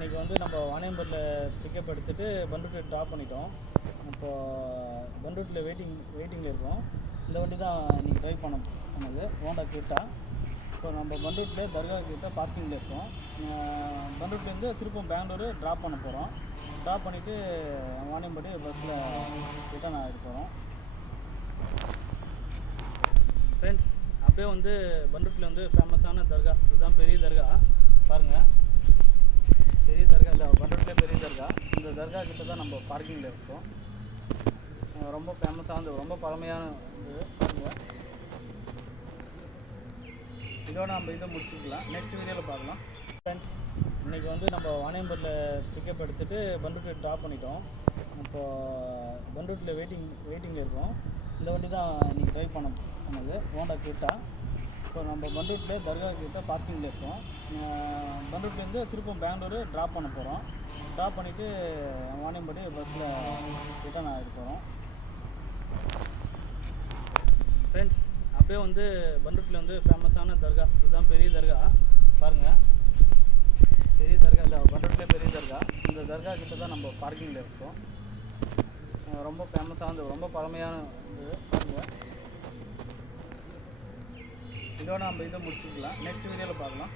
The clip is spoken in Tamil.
இன்றைக்கி வந்து நம்ம வாணியம்பேட்டில் பிக்கப் எடுத்துகிட்டு பண்ருட்டில் ட்ராப் பண்ணிட்டோம். இப்போது பண்ருட்டில் வெயிட்டிங்கில் இருக்கோம். இந்த வண்டி தான் இன்றைக்கி ட்ரைவ் பண்ணது ஹோண்டா கிட்டா. இப்போ நம்ம பண்ருட்டில் தர்கா கிட்ட பார்க்கிங்கில் இருக்கோம். பண்ருட்டிலேருந்து திருப்பம் பெங்களூரு ட்ராப் பண்ண போகிறோம். ட்ராப் பண்ணிவிட்டு வாணியம்பேட்டி பஸ்ஸில் ரிட்டர்ன் ஆகிட்டு போகிறோம். ஃப்ரெண்ட்ஸ், அப்படியே வந்து பண்ருட்டில் வந்து ஃபேமஸான தர்கா, இதுதான் பெரிய தர்கா. பாருங்கள், பெரிய தர்கா இல்லை, பண்ருட்டிலே பெரிய தர்கா. இந்த தர்கா கிட்ட தான் நம்ம பார்க்கிங்கில் இருக்கோம். ரொம்ப ஃபேமஸானது, ரொம்ப பழமையான இது. பாருங்கள், இதோட நம்ம இதை முடிச்சுக்கலாம். நெக்ஸ்ட் வீடியோவில் பார்க்கலாம். ஃப்ரெண்ட்ஸ், இன்றைக்கி வந்து நம்ம வாணியம்பேட்டில் பிக்கப் எடுத்துகிட்டு பண்ருட்டில் ட்ராப் பண்ணிட்டோம். இப்போது பண்ருட்டில் வெயிட்டிங்கில் இருக்கோம். இந்த வண்டி தான் இன்றைக்கி ட்ரைவ் பண்ணது ஹோண்டா கிட்டா. இப்போ நம்ம பண்ருட்டில் தர்கா கிட்ட பார்க்கிங்கில் இருக்கோம். பண்ருட்டிலேருந்து திருப்பம் பெங்களூரு ட்ராப் பண்ண போகிறோம். ட்ராப் பண்ணிவிட்டு வாணியம்பேட்டி பஸ்ஸில் ரிட்டர்ன் ஆகிட்டு போகிறோம். ஃப்ரெண்ட்ஸ், அப்படியே வந்து பண்ருட்டில் வந்து ஃபேமஸான தர்கா, இதுதான் பெரிய தர்கா. பாருங்கள், பெரிய தர்கா இல்லை, பண்ருட்டிலே பெரிய தர்கா. இந்த தர்கா கிட்ட தான் நம்ம பார்க்கிங்கில் இருக்கோம். ரொம்ப ஃபேமஸானது, ரொம்ப பழமையான இது. பாருங்கள், இதோட நம்ம இதை முடிச்சுக்கலாம். நெக்ஸ்ட் வீடியோவில் பார்க்கலாம்.